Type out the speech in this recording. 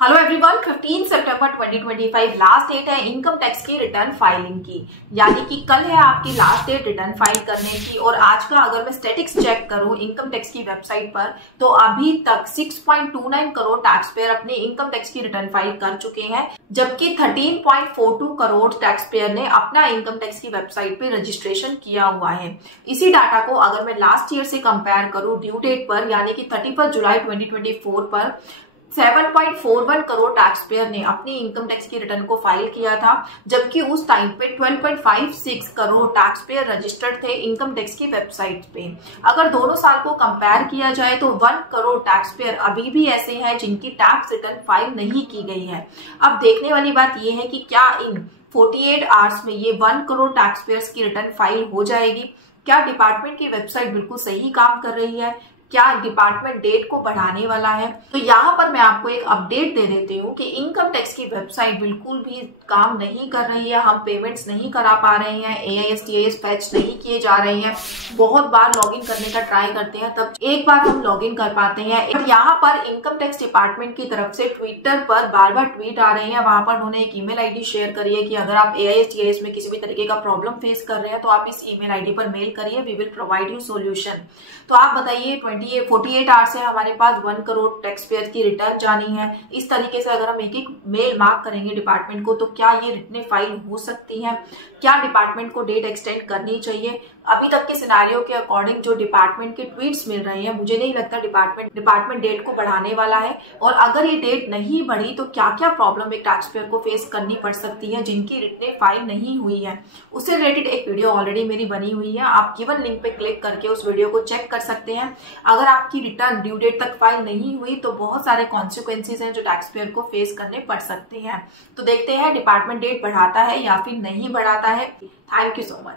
Hello everyone, 15 सितंबर 2025 last date है income tax की return filing की। यानी कि कल है आपकी लास्ट डेट रिटर्न फाइल करने की। और आज का अगर मैं स्टैटिक्स चेक करूं इनकम टैक्स की वेबसाइट पर तो अभी तक 6.29 करोड़ टैक्स पेयर अपने इनकम टैक्स की रिटर्न फाइल कर चुके हैं, जबकि 13.42 करोड़ टैक्स पेयर ने अपना इनकम टैक्स की वेबसाइट पे रजिस्ट्रेशन किया हुआ है। इसी डाटा को अगर मैं लास्ट ईयर से कंपेयर करूं ड्यू डेट पर यानी कि 31 जुलाई 2024 पर 7.41 करोड़ टैक्स पेयर ने अपनी इनकम टैक्स की रिटर्न को फाइल किया था, जबकि उस टाइम पे 12.56 करोड़ टैक्स पेयर रजिस्टर्ड थे इनकम टैक्स की वेबसाइट पे। अगर दोनों साल को कंपेयर किया जाए तो 1 करोड़ टैक्स पेयर अभी भी ऐसे हैं जिनकी टैक्स रिटर्न फाइल नहीं की गई है। अब देखने वाली बात यह है कि क्या इन 48 आवर्स में ये 1 करोड़ टैक्स पेयर्स की रिटर्न फाइल हो जाएगी। क्या डिपार्टमेंट की वेबसाइट बिल्कुल सही काम कर रही है, क्या डिपार्टमेंट डेट को बढ़ाने वाला है। तो यहाँ पर मैं आपको एक अपडेट दे देती हूँ कि इनकम टैक्स की वेबसाइट बिल्कुल भी काम नहीं कर रही है। हम पेमेंट्स नहीं करा पा रहे हैं, AIS TIS पैच नहीं किए जा रहे हैं। बहुत बार लॉगिन करने का ट्राई करते हैं, तब एक बार हम लॉगिन कर पाते हैं। यहाँ पर इनकम टैक्स डिपार्टमेंट की तरफ से ट्विटर पर बार बार ट्वीट आ रहे हैं। वहां पर उन्होंने एक ईमेल ID शेयर करी है कि अगर आप AIS TIS में किसी भी तरीके का प्रॉब्लम फेस कर रहे हैं तो आप इस ईमेल ID पर मेल करिए, we will provide you solution. तो आप बताइए 48 आवर्स से हमारे पास 1 करोड़ टैक्स पेयर की रिटर्न जानी है। इस तरीके से अगर हम एक एक मेल मार्क करेंगे डिपार्टमेंट को तो क्या ये रिटर्न फाइल हो सकती है, क्या डिपार्टमेंट को डेट एक्सटेंड करनी चाहिए। अभी तक के सिनेरियो के अकॉर्डिंग जो डिपार्टमेंट के ट्वीट्स मिल रहे हैं, मुझे नहीं लगता डिपार्टमेंट डेट को बढ़ाने वाला है। और अगर ये डेट नहीं बढ़ी तो क्या क्या प्रॉब्लम एक टैक्स पेयर को फेस करनी पड़ सकती है जिनकी रिटर्न फाइल नहीं हुई है। उससे रिलेटेड एक वीडियो ऑलरेडी मेरी बनी हुई है, आप गिवन लिंक पे क्लिक करके उस वीडियो को चेक कर सकते हैं। अगर आपकी रिटर्न ड्यू डेट तक फाइल नहीं हुई तो बहुत सारे कॉन्सिक्वेंसेज हैं जो टैक्स पेयर को फेस करने पड़ सकते हैं। तो देखते हैं डिपार्टमेंट डेट बढ़ाता है या फिर नहीं बढ़ाता है। Thank you so much.